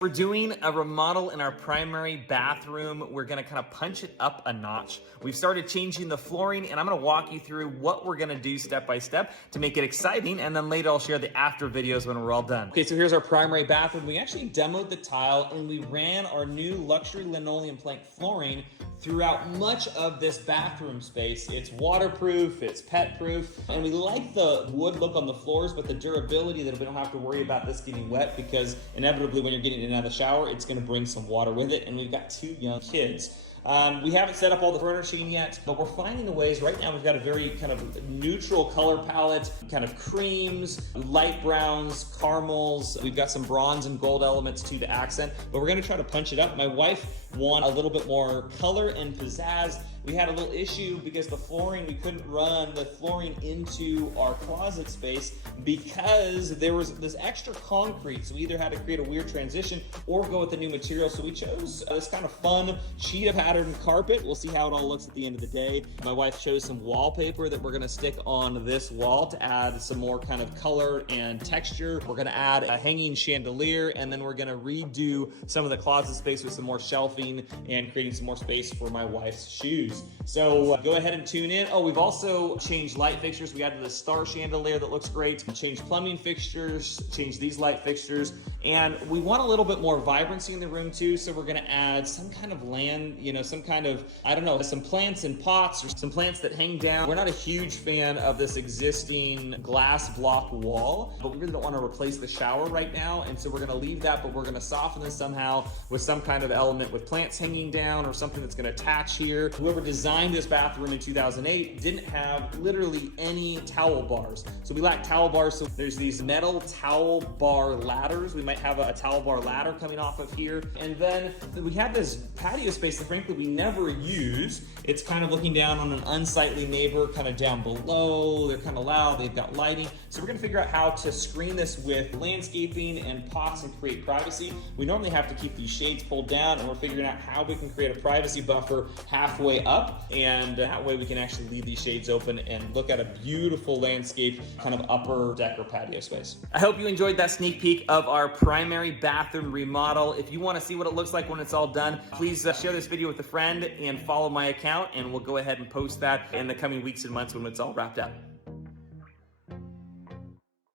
We're doing a remodel in our primary bathroom. We're gonna kind of punch it up a notch. We've started changing the flooring, and I'm gonna walk you through what we're gonna do step by step to make it exciting, and then later I'll share the after videos when we're all done. Okay, so here's our primary bathroom. We actually demoed the tile, and we ran our new luxury linoleum plank flooring throughout much of this bathroom space. It's waterproof, it's pet proof, and we like the wood look on the floors, but the durability that we don't have to worry about this getting wet, because inevitably when you're getting in and out of the shower, it's gonna bring some water with it, and we've got 2 young kids. We haven't set up all the furnishing yet, but we're finding the ways. Right now we've got a very kind of neutral color palette, kind of creams, light browns, caramels. We've got some bronze and gold elements to the accent, but we're gonna try to punch it up. My wife wanted a little bit more color and pizzazz. We had a little issue because the flooring, we couldn't run the flooring into our closet space because there was this extra concrete. So we either had to create a weird transition or go with the new material. So we chose this kind of fun cheetah pattern carpet. We'll see how it all looks at the end of the day. My wife chose some wallpaper that we're gonna stick on this wall to add some more kind of color and texture. We're gonna add a hanging chandelier, and then we're gonna redo some of the closet space with some more shelving and creating some more space for my wife's shoes. So go ahead and tune in. Oh, we've also changed light fixtures. We added the star chandelier that looks great. Changed plumbing fixtures, changed these light fixtures, and we want a little bit more vibrancy in the room too. So we're gonna add some kind of land, some kind of, I don't know, some plants in pots or some plants that hang down. We're not a huge fan of this existing glass block wall, but we really don't want to replace the shower right now. And so we're gonna leave that, but we're gonna soften this somehow with some kind of element with plants hanging down or something that's gonna attach here. Whoever designed this bathroom in 2008 didn't have literally any towel bars. So we lack towel bars. So there's these metal towel bar ladders. We might have a towel bar ladder coming off of here. And then we have this patio space that frankly we never use. It's kind of looking down on an unsightly neighbor kind of down below. They're kind of loud, they've got lighting. So we're gonna figure out how to screen this with landscaping and pots and create privacy. We normally have to keep these shades pulled down, and we're figuring out how we can create a privacy buffer halfway up, and that way we can actually leave these shades open and look at a beautiful landscape kind of upper deck or patio space. I hope you enjoyed that sneak peek of our primary bathroom remodel. If you want to see what it looks like when it's all done, please share this video with a friend and follow my account, and we'll go ahead and post that in the coming weeks and months when it's all wrapped up.